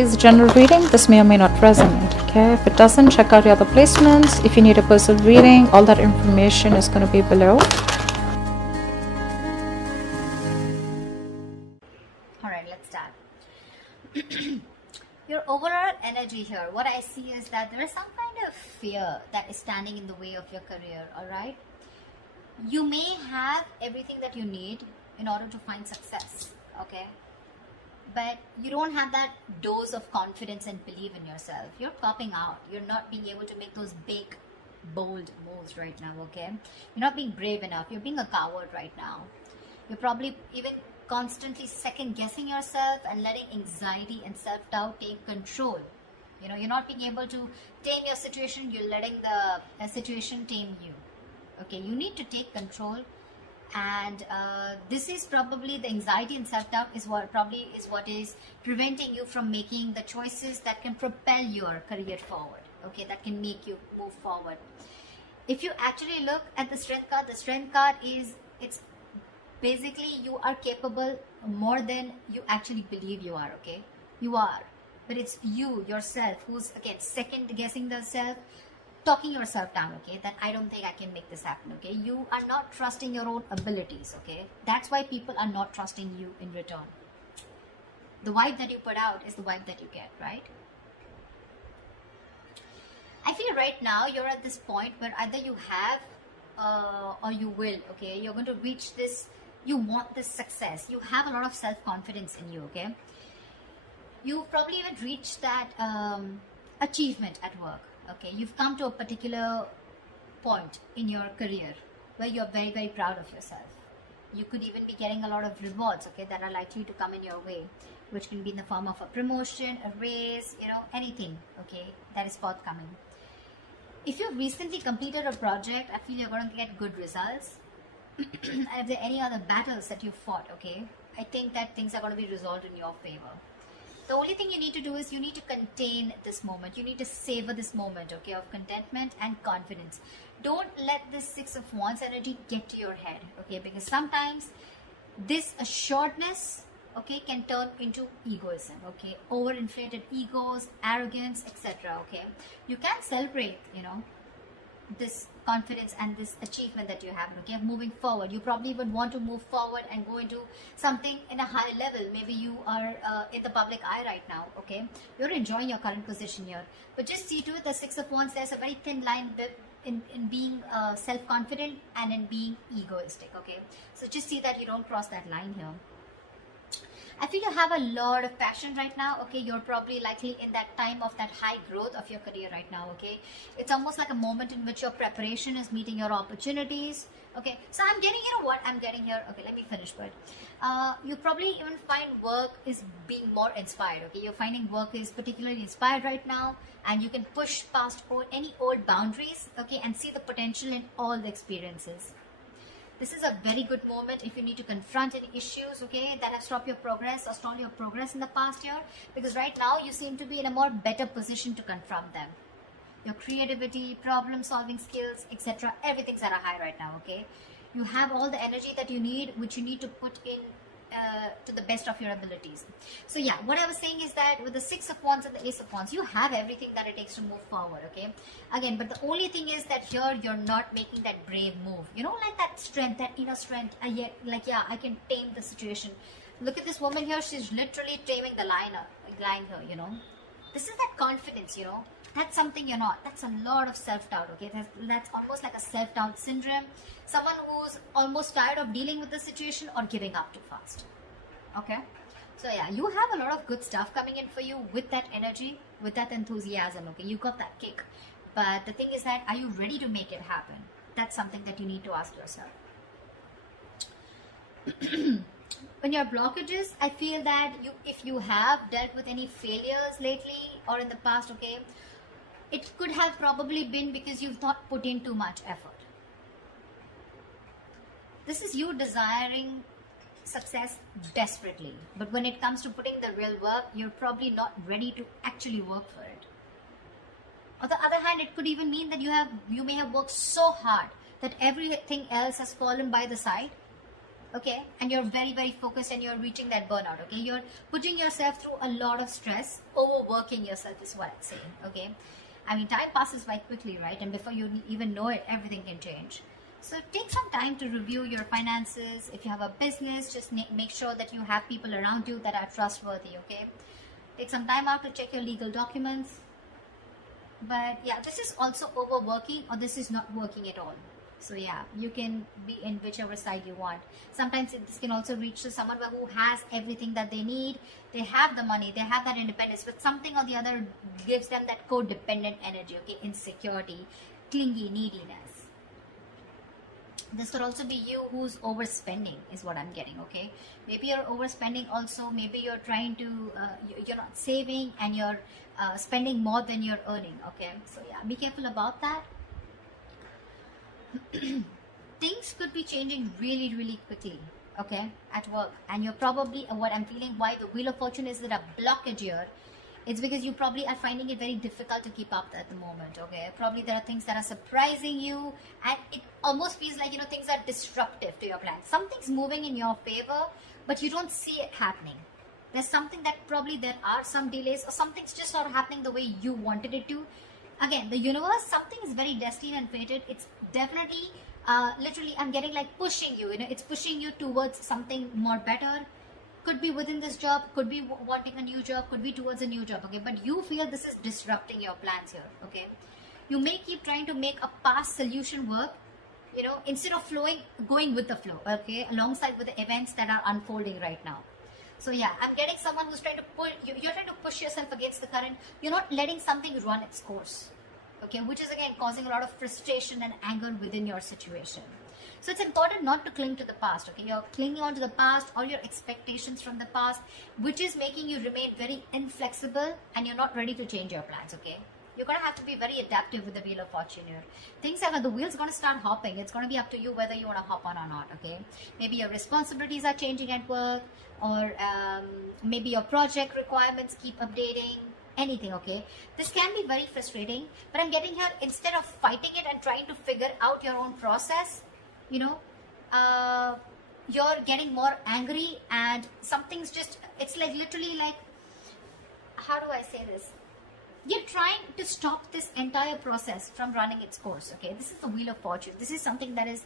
is a general reading. This may or may not resonate. Okay, if it doesn't, check out your other placements. If you need a personal reading, all that information is going to be below. Alright, let's start. Your overall energy here, what I see is that there is some kind of fear that is standing in the way of your career. Alright, you may have everything that you need in order to find success, okay, but you don't have that dose of confidence and belief in yourself. You're popping out. You're not being able to make those big, bold moves right now, okay? You're not being brave enough. You're being a coward right now. You're probably even constantly second guessing yourself and letting anxiety and self-doubt take control. You know, you're not being able to tame your situation. You're letting the situation tame you. Okay, you need to take control. And this is probably the anxiety and self-doubt is what is preventing you from making the choices that can propel your career forward, okay, that can make you move forward. If you actually look at the strength card is, it's basically you are capable more than you actually believe you are, okay? You are, but it's you yourself who's again second guessing the self, talking yourself down, okay, that I don't think I can make this happen, okay? You are not trusting your own abilities, okay? That's why people are not trusting you in return. The vibe that you put out is the vibe that you get, right? I feel right now you're at this point where either you have or you will, okay? You're going to reach this, you want this success. You have a lot of self-confidence in you, okay? You probably even reached that achievement at work. Okay, you've come to a particular point in your career where you're very, very proud of yourself. You could even be getting a lot of rewards, okay, that are likely to come in your way, which can be in the form of a promotion, a raise, you know, anything, okay, that is forthcoming. If you've recently completed a project, I feel you're going to get good results. And if there are any other battles that you fought, okay, I think that things are going to be resolved in your favor. The only thing you need to do is you need to contain this moment. You need to savor this moment, okay, of contentment and confidence. Don't let this Six of Wands energy get to your head, okay, because sometimes this assuredness, okay, can turn into egoism, okay, overinflated egos, arrogance, etc., okay. You can celebrate, you know, this confidence and this achievement that you have, okay, moving forward. You probably would want to move forward and go into something in a high level. Maybe you are in the public eye right now, okay, you're enjoying your current position here, but just see to it, the Six of Wands, there's a very thin line in being self-confident and in being egoistic, okay, so just see that you don't cross that line here. I feel you have a lot of passion right now, okay. You're probably likely in that time of that high growth of your career right now, okay. It's almost like a moment in which your preparation is meeting your opportunities, okay. So I'm getting, you know what I'm getting here, okay, let me finish, but you probably even find work is being more inspired, okay. You're finding work is particularly inspired right now, and you can push past any old boundaries, okay, and see the potential in all the experiences. This is a very good moment if you need to confront any issues, okay, that have stopped your progress or stalled your progress in the past year, because right now you seem to be in a more better position to confront them. Your creativity, problem solving skills, etc., everything's at a high right now, okay. You have all the energy that you need, which you need to put in to the best of your abilities. So yeah, what I was saying is that with the Six of Wands and the Ace of Wands, you have everything that it takes to move forward, okay. Again, but the only thing is that here you're not making that brave move, you know, like that strength, that inner strength, like, yeah, I can tame the situation. Look at this woman here, she's literally taming the line here, you know. This is that confidence, you know. That's something you're not. That's a lot of self-doubt, okay. That's almost like a self-doubt syndrome. Someone who's almost tired of dealing with the situation or giving up too fast, okay. So yeah, you have a lot of good stuff coming in for you with that energy, with that enthusiasm, okay. You got that kick, but the thing is that, are you ready to make it happen? That's something that you need to ask yourself. When your blockages, I feel that if you have dealt with any failures lately or in the past, okay, it could have probably been because you've not put in too much effort. This is you desiring success desperately, but when it comes to putting the real work, you're probably not ready to actually work for it. On the other hand, it could even mean that you may have worked so hard that everything else has fallen by the side, okay, and you're very, very focused and you're reaching that burnout, okay? You're putting yourself through a lot of stress, overworking yourself is what I'm saying, okay? I mean, time passes by quickly, right? And before you even know it, everything can change. So take some time to review your finances. If you have a business, just make sure that you have people around you that are trustworthy, okay? Take some time out to check your legal documents. But yeah, this is also overworking, or this is not working at all. So yeah, you can be in whichever side you want. Sometimes this can also reach to someone who has everything that they need. They have the money, they have that independence, but something or the other gives them that codependent energy, okay? Insecurity, clingy, neediness. This could also be you who's overspending, is what I'm getting, okay? Maybe you're overspending also. Maybe you're trying to, you're not saving and you're spending more than you're earning, okay? So yeah, be careful about that. Things could be changing really, really quickly, okay, at work. And you're probably, what I'm feeling, why the Wheel of Fortune is that a blockage here, it's because you probably are finding it very difficult to keep up at the moment, okay? Probably there are things that are surprising you, and it almost feels like, you know, things are disruptive to your plan. Something's moving in your favor, but you don't see it happening. There's something that probably there are some delays, or something's just not happening the way you wanted it to. Again, the universe, something is very destined and fated. It's definitely, literally, I'm getting like pushing you, you know, it's pushing you towards something more better. Could be within this job, could be wanting a new job, could be towards a new job, okay? But you feel this is disrupting your plans here, okay? You may keep trying to make a past solution work, you know, instead of going with the flow, okay? Alongside with the events that are unfolding right now. So yeah, I'm getting someone who's trying to pull, you're trying to push yourself against the current. You're not letting something run its course, okay? Which is again causing a lot of frustration and anger within your situation. So it's important not to cling to the past, okay? You're clinging on to the past, all your expectations from the past, which is making you remain very inflexible, and you're not ready to change your plans, okay? You're going to have to be very adaptive with the Wheel of Fortune here. Things are, the wheel's going to start hopping. It's going to be up to you whether you want to hop on or not, okay? Maybe your responsibilities are changing at work, or maybe your project requirements keep updating, anything, okay? This can be very frustrating, but I'm getting here, instead of fighting it and trying to figure out your own process, you know, you're getting more angry, and something's just, it's like literally like, how do I say this? You're trying to stop this entire process from running its course, okay? This is the Wheel of Fortune. This is something that is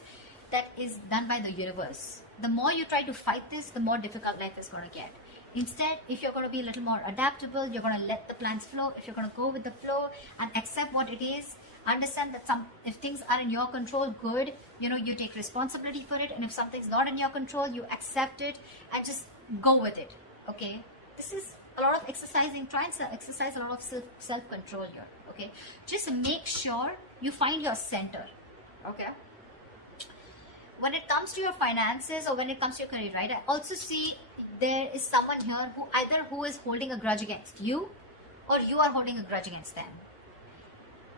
done by the universe. The more you try to fight this, the more difficult life is going to get. Instead, if you're going to be a little more adaptable, you're going to let the plans flow. If you're going to go with the flow and accept what it is, understand that if things are in your control, good, you know, you take responsibility for it. And if something's not in your control, you accept it and just go with it, okay? This is a lot of exercising. Try and exercise a lot of self-control here, okay? Just make sure you find your center, okay? When it comes to your finances, or when it comes to your career, right, I also see there is someone here who is holding a grudge against you, or you are holding a grudge against them.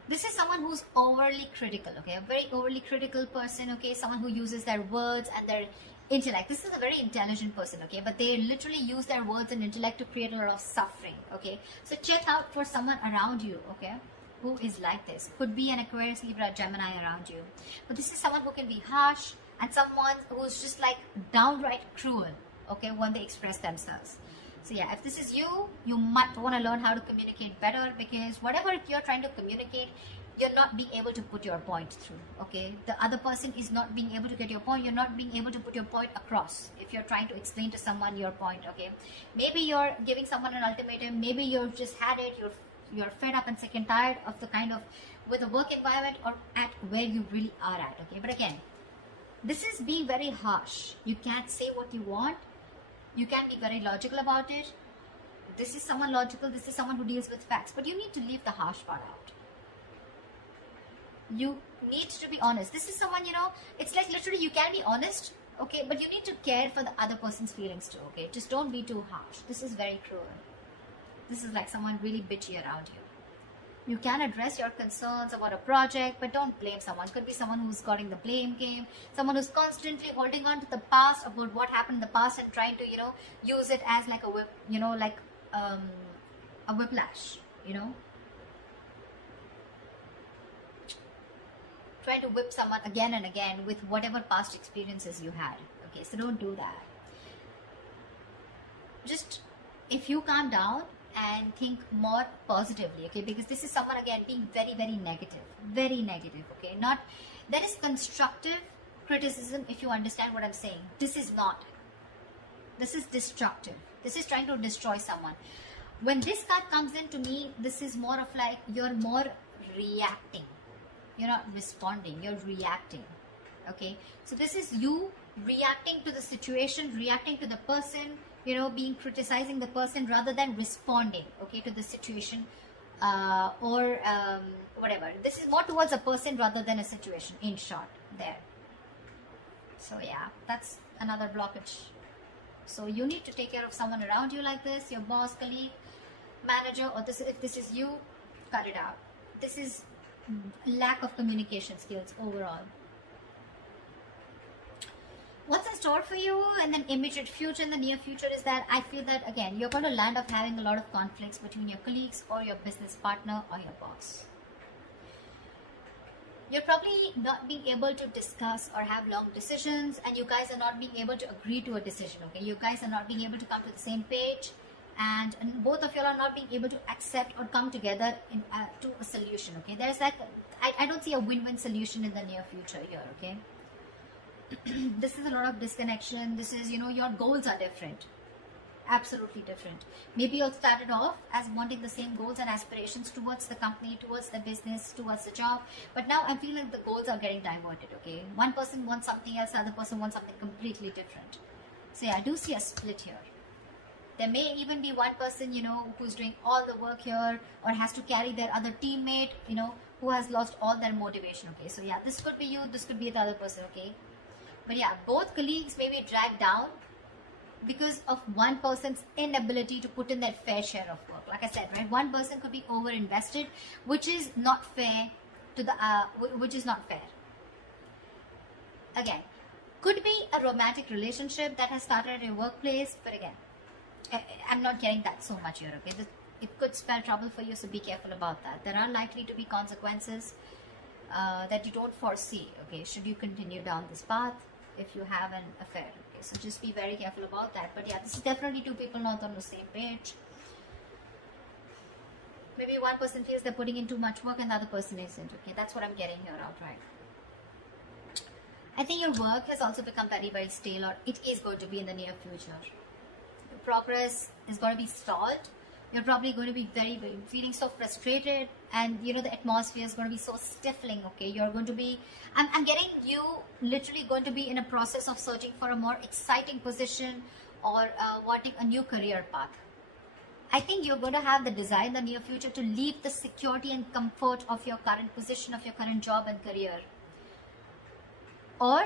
This is someone who's overly critical, okay? A very overly critical person, okay? Someone who uses their words and their intellect. This is a very intelligent person, okay? But they literally use their words and intellect to create a lot of suffering, okay? So check out for someone around you, okay, who is like this. Could be an Aquarius, Libra, Gemini around you. But this is someone who can be harsh, and someone who's just like downright cruel, okay, when they express themselves. So yeah, if this is you, you might want to learn how to communicate better, because whatever you're trying to communicate, you're not being able to put your point through, okay? The other person is not being able to get your point. You're not being able to put your point across if you're trying to explain to someone your point, okay? Maybe you're giving someone an ultimatum. Maybe you've just had it. You're fed up and sick and tired of the kind of, with the work environment or at where you really are at, okay? But again, this is being very harsh. You can't say what you want. You can be very logical about it. This is someone logical. This is someone who deals with facts. But you need to leave the harsh part out. You need to be honest. This is someone, you know, it's like literally you can be honest, okay, but you need to care for the other person's feelings too, okay? Just don't be too harsh. This is very cruel. This is like someone really bitchy around you. You can address your concerns about a project, but don't blame someone. Could be someone who's got in the blame game, someone who's constantly holding on to the past, about what happened in the past, and trying to, you know, use it as like a whip, you know, like a whiplash, you know. Try to whip someone again and again with whatever past experiences you had, Okay, so don't do that. Just, if you calm down and think more positively, okay, because this is someone again being very, very negative, okay. Not, there is constructive criticism, if you understand what I'm saying. This is not, this is destructive. This is trying to destroy someone. When this card comes in, to me, this is more of like, you're more reacting. You're not responding, you're reacting. Okay, so this is you reacting to the situation, reacting to the person, you know, being criticizing the person rather than responding, okay, to the situation, or whatever. This is more towards a person rather than a situation, in short, there. So yeah, that's another blockage. So you need to take care of someone around you like this, your boss, colleague, manager, or this, if this is you, cut it out. This is lack of communication skills overall. What's in store for you in the immediate future, in the near future, is that I feel that again you're going to land up having a lot of conflicts between your colleagues or your business partner or your boss. You're probably not being able to discuss or have long decisions, and you guys are not being able to agree to a decision, okay? You guys are not being able to come to the same page, and both of you are not being able to accept or come together in, to a solution, okay? There's like, I don't see a win-win solution in the near future here, okay? This is a lot of disconnection. This is, you know, your goals are different. Absolutely different. Maybe you started off as wanting the same goals and aspirations towards the company, towards the business, towards the job, but now I'm feeling the goals are getting diverted, okay? One person wants something else, the other person wants something completely different. So yeah, I do see a split here. There may even be one person, you know, who's doing all the work here, or has to carry their other teammate, you know, who has lost all their motivation, okay? So yeah, this could be you, this could be the other person, okay? But yeah, both colleagues may be dragged down because of one person's inability to put in their fair share of work. Like I said, right, one person could be over invested, which is not fair to the which is not fair. Again, could be a romantic relationship that has started at your workplace, but again, I'm not getting that so much here, okay? It could spell trouble for you, so be careful about that. There are likely to be consequences that you don't foresee, okay, should you continue down this path if you have an affair, okay? So just be very careful about that. But yeah, this is definitely two people not on the same page. Maybe one person feels they're putting in too much work and the other person isn't, okay? That's what I'm getting here outright. I think your work has also become very, very stale, or it is going to be in the near future. Your progress is going to be stalled. You're probably going to be very, very feeling so frustrated, and you know the atmosphere is going to be so stifling, okay? You're going to be, I'm getting you literally going to be in a process of searching for a more exciting position, or wanting a new career path. I think you're going to have the desire in the near future to leave the security and comfort of your current position, of your current job and career. Or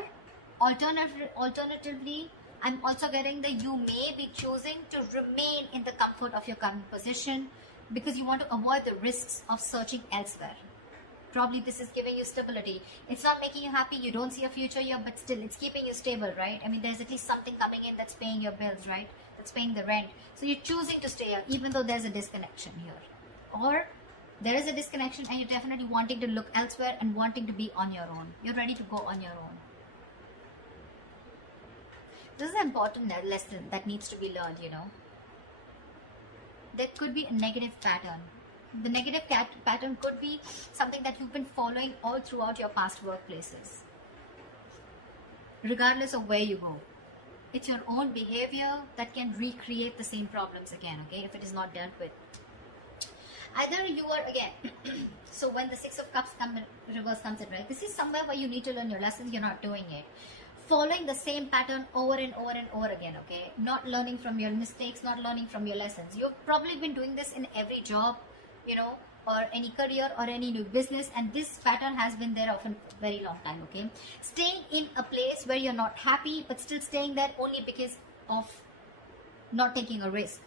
alternatively, I'm also getting that you may be choosing to remain in the comfort of your current position because you want to avoid the risks of searching elsewhere. Probably this is giving you stability. It's not making you happy, you don't see a future here, but still it's keeping you stable, right? I mean, there's at least something coming in that's paying your bills, right? That's paying the rent. So you're choosing to stay here even though there's a disconnection here. Or there is a disconnection and you're definitely wanting to look elsewhere and wanting to be on your own. You're ready to go on your own. This is an important lesson that needs to be learned, you know. There could be a negative pattern. The negative pattern could be something that you've been following all throughout your past workplaces. Regardless of where you go. It's your own behavior that can recreate the same problems again, okay, if it is not dealt with. Either you are, again, so when the Six of Cups reverse comes in, right, this is somewhere where you need to learn your lessons, you're not doing it. Following the same pattern over and over and over again, okay? Not learning from your mistakes, not learning from your lessons. You've probably been doing this in every job, you know, or any career or any new business, and this pattern has been there for a very long time, okay? Staying in a place where you're not happy, but still staying there only because of not taking a risk,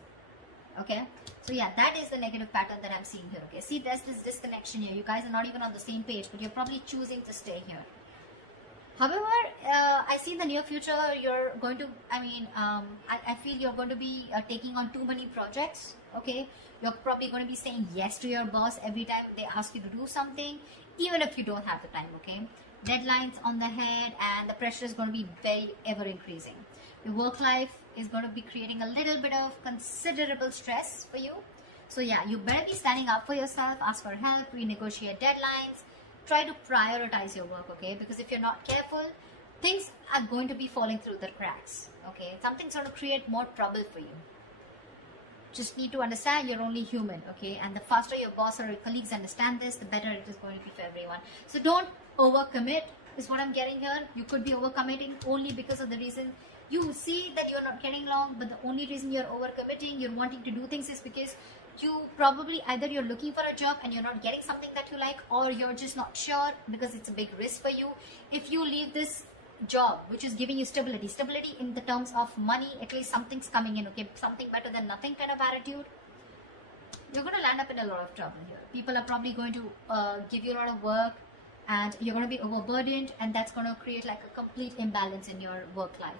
okay? So yeah, that is the negative pattern that I'm seeing here, okay? See, there's this disconnection here. You guys are not even on the same page, but you're probably choosing to stay here. However, I see in the near future you're going to, I feel you're going to be taking on too many projects, okay? You're probably going to be saying yes to your boss every time they ask you to do something, even if you don't have the time, okay? deadlines on the head, and the pressure is going to be very ever increasing. Your work life is going to be creating a little bit of considerable stress for you. So yeah, you better be standing up for yourself, ask for help, renegotiate deadlines, try to prioritize your work, okay? Because if you're not careful, things are going to be falling through the cracks, okay? Something's going to create more trouble for you. Just need to understand you're only human, okay? And the faster your boss or your colleagues understand this, the better it is going to be for everyone. So don't overcommit is what I'm getting here. You could be overcommitting only because of the reason you see that you're not getting along, but the only reason you're overcommitting, you're wanting to do things, is because you probably either you're looking for a job and you're not getting something that you like, or you're just not sure because it's a big risk for you. If you leave this job which is giving you stability in the terms of money, at least something's coming in, okay, something better than nothing kind of attitude, you're going to land up in a lot of trouble here. People are probably going to give you a lot of work, and you're going to be overburdened, and that's going to create like a complete imbalance in your work life.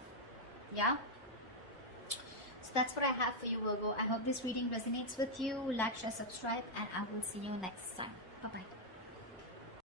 Yeah, so that's what I have for you, Virgo. I hope this reading resonates with you. Like, share, subscribe, and I will see you next time. Bye bye.